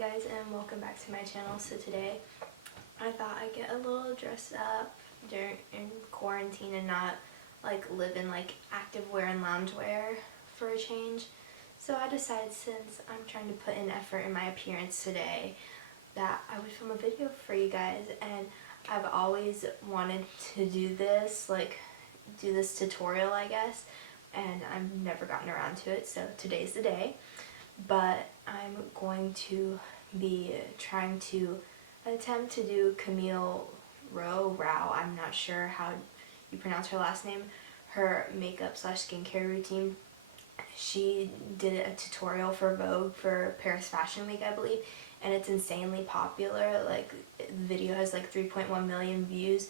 guys, and welcome back to my channel. So today I thought I'd get a little dressed up in quarantine and not like live in like activewear and loungewear for a change. So I decided, since I'm trying to put in effort in my appearance today, that I would film a video for you guys. And I've always wanted to do this, do this tutorial, I guess, and I've never gotten around to it, so today's the day. But I'm going to be trying to attempt to do Camille rowe, I'm not sure how you pronounce her last name, her makeup / skincare routine. She did a tutorial for Vogue for Paris Fashion Week, I believe, and it's insanely popular. Like, the video has like 3.1 million views,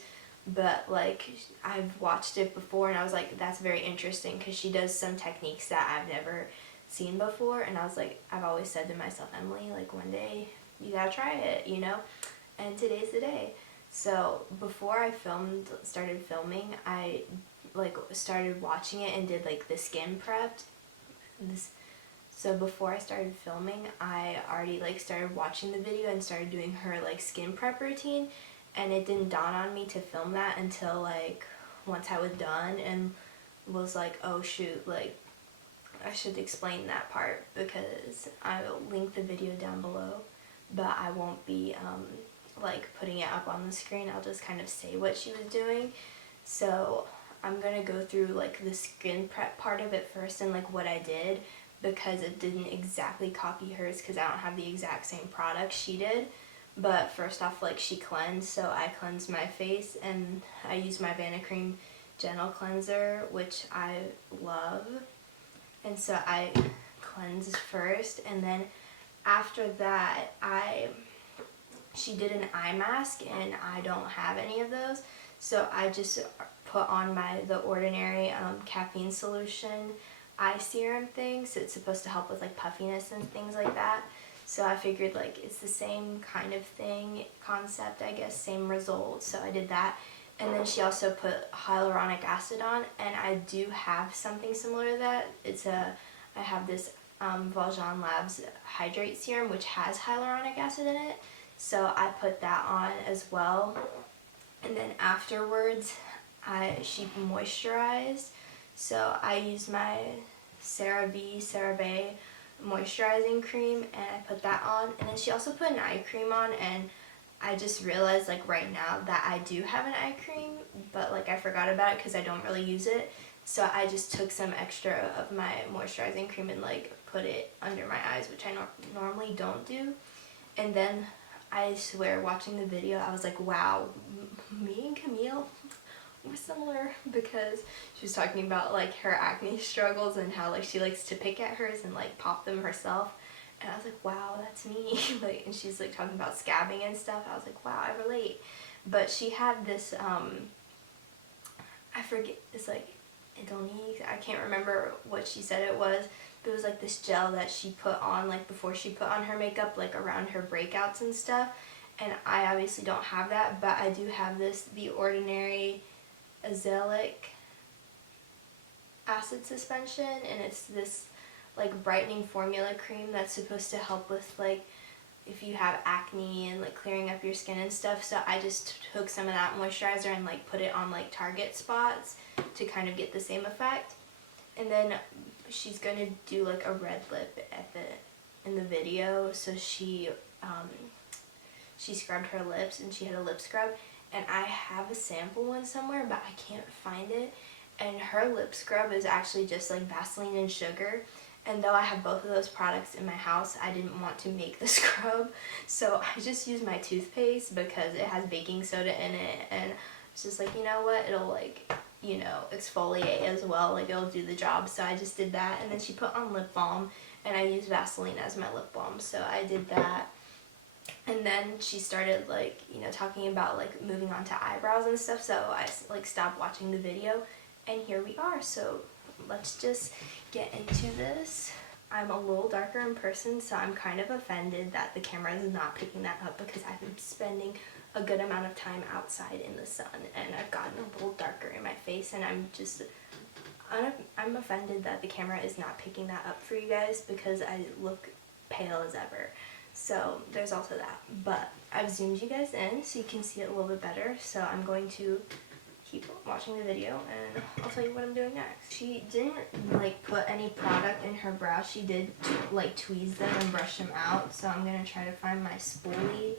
but like I've watched it before and I was like, that's very interesting because she does some techniques that I've never seen before, and I was like, I've always said to myself, Emily, like, one day you gotta try it, you know, and today's the day. So before I started filming, I like started watching it and did like the skin prep. So before I started filming, I already like started watching the video and started doing her like skin prep routine, and it didn't dawn on me to film that until like once I was done, and was like, oh shoot, like I should explain that part, because I will link the video down below, but I won't be like putting it up on the screen. I'll just kind of say what she was doing. So I'm gonna go through like the skin prep part of it first and like what I did, because it didn't exactly copy hers because I don't have the exact same product she did. But first off, like, she cleansed, so I cleansed my face and I used my Vanicream Gentle Cleanser, which I love. And so I cleansed first, and then after that she did an eye mask, and I don't have any of those, so I just put on the Ordinary caffeine solution eye serum thing. So it's supposed to help with like puffiness and things like that. So I figured like it's the same kind of concept, I guess, same result. So I did that. And then she also put hyaluronic acid on, and I do have something similar to that. I have this Valjean Labs Hydrate Serum, which has hyaluronic acid in it. So I put that on as well. And then afterwards, she moisturized. So I used my CeraVe moisturizing cream, and I put that on. And then she also put an eye cream on, and I just realized like right now that I do have an eye cream, but like I forgot about it because I don't really use it. So I just took some extra of my moisturizing cream and like put it under my eyes, which I normally don't do. And then I swear, watching the video, I was like, wow, me and Camille, we're similar, because she was talking about like her acne struggles and how like she likes to pick at hers and like pop them herself. And I was like, wow, that's me. Like, and she's like talking about scabbing and stuff. I was like, wow, I relate. But she had this, I forget, it's like, I can't remember what she said it was, but it was like this gel that she put on like before she put on her makeup, like around her breakouts and stuff. And I obviously don't have that, but I do have the Ordinary azelaic acid suspension, and it's this like brightening formula cream that's supposed to help with like if you have acne and like clearing up your skin and stuff. So I just took some of that moisturizer and like put it on like target spots to kind of get the same effect. And then she's gonna do like a red lip in the video. So she scrubbed her lips, and she had a lip scrub, and I have a sample one somewhere, but I can't find it. And her lip scrub is actually just like Vaseline and sugar. And though I have both of those products in my house, I didn't want to make the scrub, so I just used my toothpaste because it has baking soda in it, and it's just like, you know what, it'll like, you know, exfoliate as well, like it'll do the job. So I just did that. And then she put on lip balm, and I used Vaseline as my lip balm, so I did that. And then she started like, you know, talking about like moving on to eyebrows and stuff, so I like stopped watching the video, and here we are. So let's just get into this. I'm a little darker in person, so I'm kind of offended that the camera is not picking that up, because I've been spending a good amount of time outside in the sun, and I've gotten a little darker in my face, and I'm offended that the camera is not picking that up for you guys, because I look pale as ever. So there's also that. But I've zoomed you guys in so you can see it a little bit better. So I'm going to keep watching the video and I'll tell you what I'm doing next. She didn't like put any product in her brows. She did like tweeze them and brush them out. So I'm gonna try to find my spoolie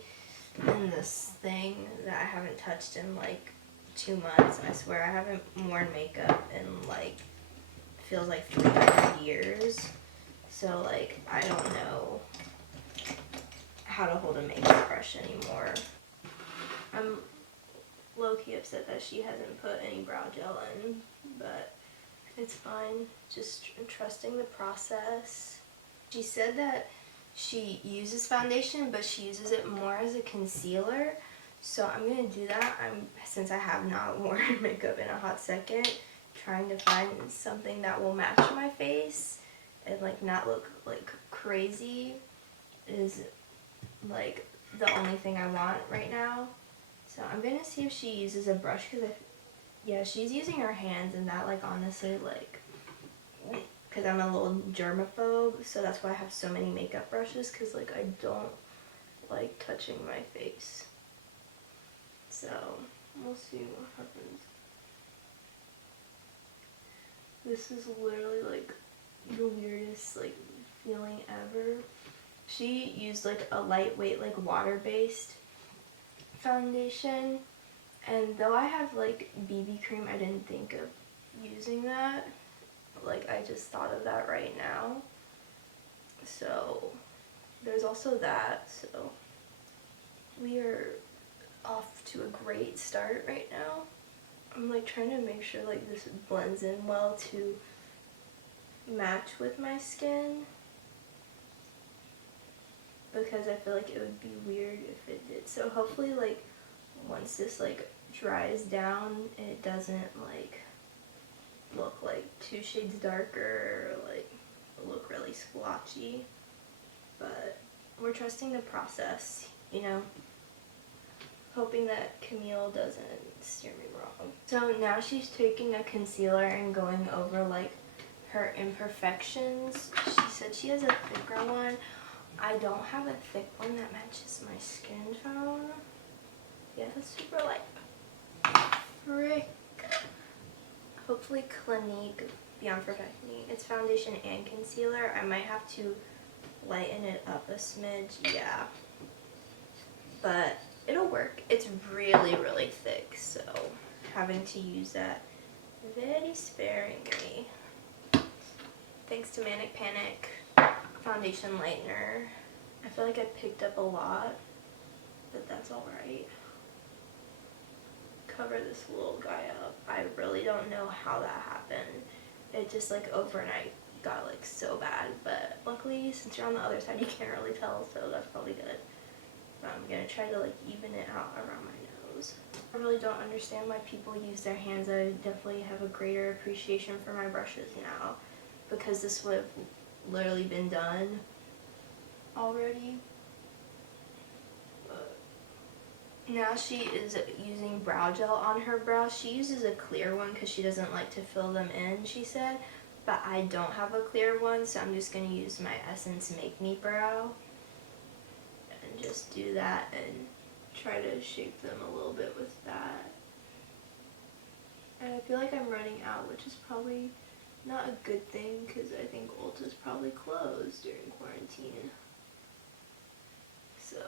in this thing that I haven't touched in like 2 months. I swear I haven't worn makeup in like, feels like 300 years. So like I don't know how to hold a makeup brush anymore. I'm low-key upset that she hasn't put any brow gel in, but it's fine. Just trusting the process. She said that she uses foundation, but she uses it more as a concealer. So I'm gonna do that. Since I have not worn makeup in a hot second, trying to find something that will match my face and like not look like crazy is like the only thing I want right now. So I'm gonna see if she uses a brush, because yeah, she's using her hands, and that like honestly like, because I'm a little germaphobe, so that's why I have so many makeup brushes, because like I don't like touching my face. So we'll see what happens. This is literally like the weirdest like feeling ever. She used like a lightweight like water-based foundation, and though I have like BB cream, I didn't think of using that. Like I just thought of that right now. So there's also that. So we are off to a great start right now. I'm like trying to make sure like this blends in well to match with my skin, because I feel like it would be weird if it did. So hopefully like once this like dries down, it doesn't like look like 2 shades darker or like look really splotchy. But we're trusting the process, you know, hoping that Camille doesn't steer me wrong. So now she's taking a concealer and going over like her imperfections. She said she has a thicker one. I don't have a thick one that matches my skin tone. Yeah, that's super light. Frick. Hopefully Clinique Beyond Perfecting. It's foundation and concealer. I might have to lighten it up a smidge. Yeah. But it'll work. It's really, really thick, so having to use that very sparingly. Thanks to Manic Panic foundation lightener. I feel like I picked up a lot, but that's alright. Cover this little guy up. I really don't know how that happened. It just like overnight got like so bad, but luckily since you're on the other side you can't really tell, so that's probably good. But I'm gonna try to like even it out around my nose. I really don't understand why people use their hands. I definitely have a greater appreciation for my brushes now, because this would have literally been done already. But now she is using brow gel on her brows. She uses a clear one because she doesn't like to fill them in, she said. But I don't have a clear one, so I'm just going to use my Essence Make Me Brow. And just do that and try to shape them a little bit with that. And I feel like I'm running out, which is probably not a good thing, because I think Ulta's probably closed during quarantine. So,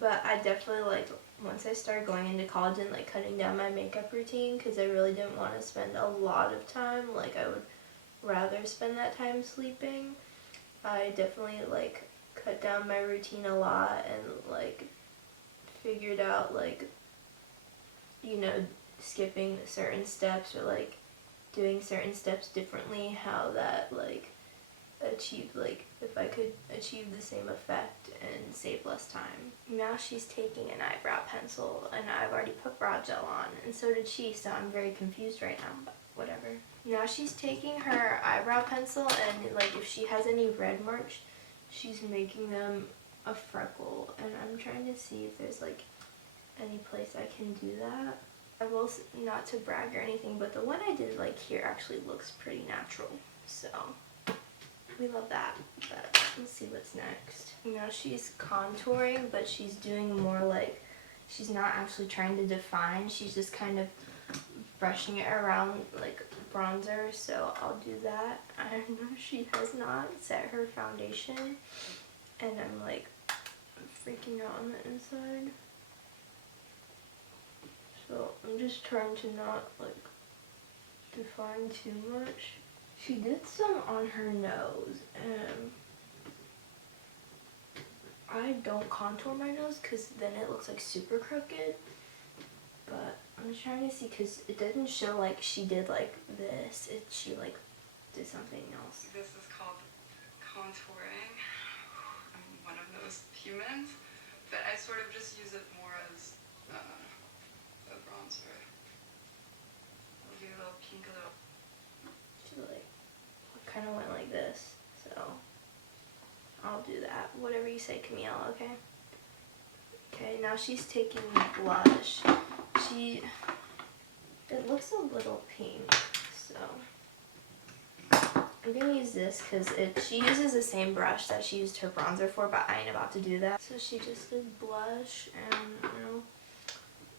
but I definitely like, once I started going into college and like cutting down my makeup routine, because I really didn't want to spend a lot of time, like I would rather spend that time sleeping. I definitely like cut down my routine a lot and like figured out like, you know, skipping certain steps or like doing certain steps differently, how that like achieved, like if I could achieve the same effect and save less time. Now she's taking an eyebrow pencil, and I've already put brow gel on, and so did she, so I'm very confused right now, but whatever. Now she's taking her eyebrow pencil, and like if she has any red marks, she's making them a freckle, and I'm trying to see if there's like any place I can do that. I will, not to brag or anything, but the one I did like here actually looks pretty natural, so we love that. But let's see what's next. You know, she's contouring, but she's doing more like, she's not actually trying to define, she's just kind of brushing it around like bronzer, so I'll do that. I know she has not set her foundation, and I'm like freaking out on the inside. So I'm just trying to not like define too much. She did some on her nose, and I don't contour my nose because then it looks like super crooked. But I'm trying to see because it didn't show like she did like this. She like did something else. This is called contouring. I'm one of those humans, but I sort of just use it more as a bronzer. I'll do a little pink, a little. She like kind of went like this, so I'll do that. Whatever you say, Camille. Okay. Okay. Now she's taking blush. It looks a little pink, so I'm gonna use this because she uses the same brush that she used her bronzer for, but I ain't about to do that. So she just did blush, and you know,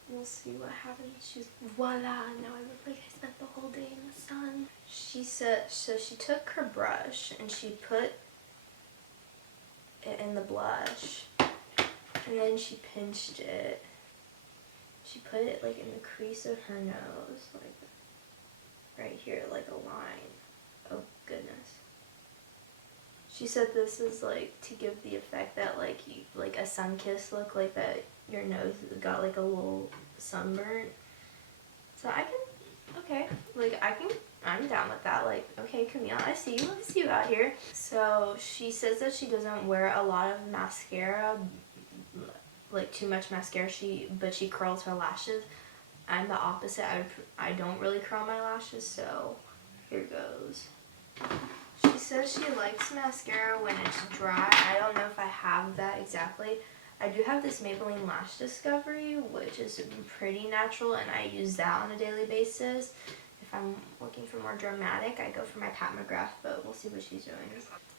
we'll see what happens. Voila! Now I look like I spent the whole day in the sun. She said, so she took her brush and she put it in the blush, and then she pinched it. She put it like in the crease of her nose, like right here, like a line. Oh goodness. She said this is like to give the effect that like like a sun kiss look, like that your nose got like a little sunburn. So okay, like I'm down with that. Like, okay, Camille, I see you out here. So she says that she doesn't wear a lot of mascara, like too much mascara, but she curls her lashes. I'm the opposite. I don't really curl my lashes, so here goes. She says she likes mascara when it's dry. I don't know if I have that exactly. I do have this Maybelline Lash Discovery, which is pretty natural, and I use that on a daily basis. If I'm looking for more dramatic, I go for my Pat McGrath, but we'll see what she's doing.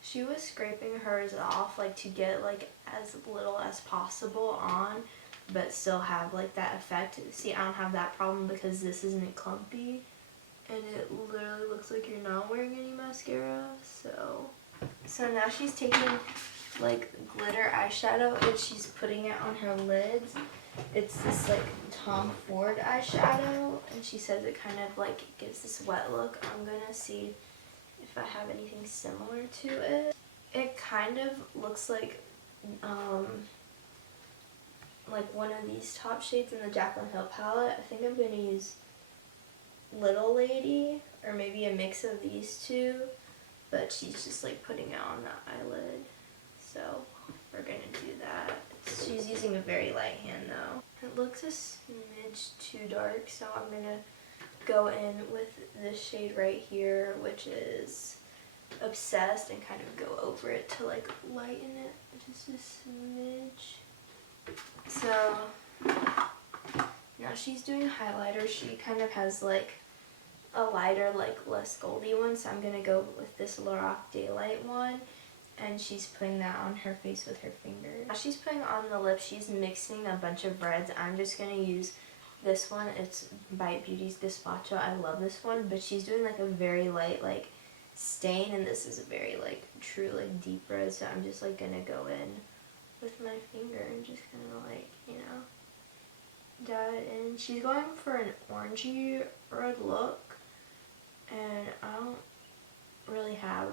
She was scraping hers off, like to get like as little as possible on, but still have like that effect. See, I don't have that problem because this isn't clumpy, and it literally looks like you're not wearing any mascara. So now she's taking like glitter eyeshadow and she's putting it on her lids. It's this like Tom Ford eyeshadow, and she says it kind of like gives this wet look. I'm gonna see if I have anything similar to it. It kind of looks like one of these top shades in the Jaclyn Hill palette. I think I'm gonna use Little Lady, or maybe a mix of these two, but she's just like putting it on the eyelid, so we're gonna do that. She's using a very light hand though. It looks a smidge too dark, so I'm gonna go in with this shade right here, which is Obsessed, and kind of go over it to like lighten it just a smidge. So now she's doing highlighter. She kind of has like a lighter, like less goldy one, so I'm gonna go with this Lorac Daylight one, and she's putting that on her face with her fingers. Now she's putting on the lips. She's mixing a bunch of reds. I'm just gonna use this one. It's by Beauty's Gazpacho. I love this one, but she's doing like a very light like stain, and this is a very like true like deep red, so I'm just like gonna go in with my finger and just kind of like, you know, dab it in. She's going for an orangey red look, and I don't really have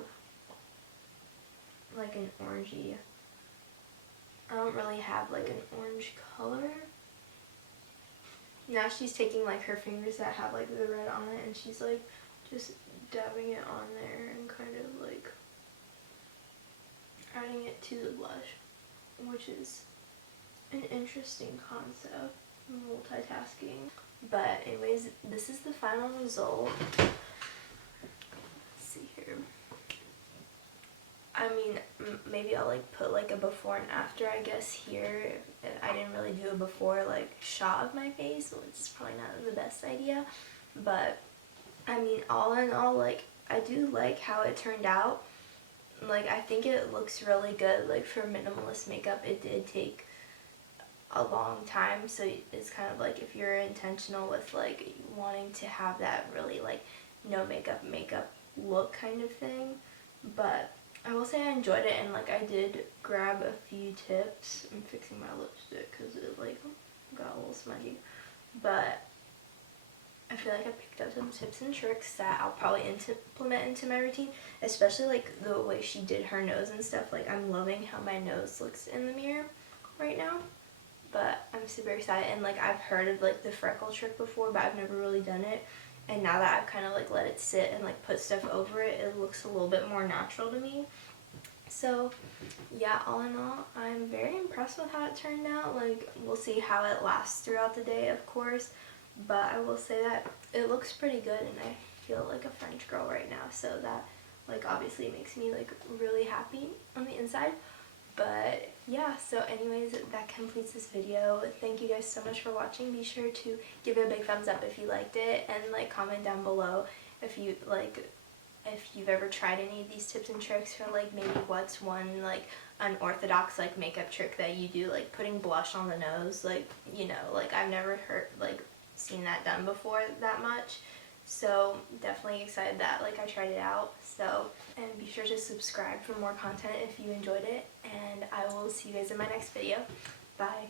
like an orangey, I don't really have like an orange color. Now she's taking like her fingers that have like the red on it, and she's like just dabbing it on there and kind of like adding it to the blush, which is an interesting concept, multitasking. But anyways, this is the final result. Let's see here. I mean, maybe I'll like put like a before and after, I guess, here. I didn't really do a before like shot of my face, which is probably not the best idea. But I mean, all in all, like, I do like how it turned out. like I think it looks really good. Like for minimalist makeup, it did take a long time, so it's kind of like if you're intentional with like wanting to have that really like no makeup look kind of thing. But I will say I enjoyed it, and like I did grab a few tips. I'm fixing my lipstick because it like got a little smudgy, but I feel like I picked up some tips and tricks that I'll probably implement into my routine, especially like the way she did her nose and stuff. Like I'm loving how my nose looks in the mirror right now, but I'm super excited. And like I've heard of like the freckle trick before, but I've never really done it. And now that I've kind of like let it sit and like put stuff over it, it looks a little bit more natural to me. So yeah, all in all, I'm very impressed with how it turned out. Like we'll see how it lasts throughout the day, of course, but I will say that it looks pretty good, and I feel like a French girl right now, so that like obviously makes me like really happy on the inside. But yeah, so anyways, that completes this video. Thank you guys so much for watching. Be sure to give it a big thumbs up if you liked it, and like comment down below if you like, if you've ever tried any of these tips and tricks, or like maybe what's one like unorthodox like makeup trick that you do, like putting blush on the nose. Like, you know, like I've never heard like seen that done before that much, so definitely excited that like I tried it out. So, and be sure to subscribe for more content if you enjoyed it, and I will see you guys in my next video. Bye.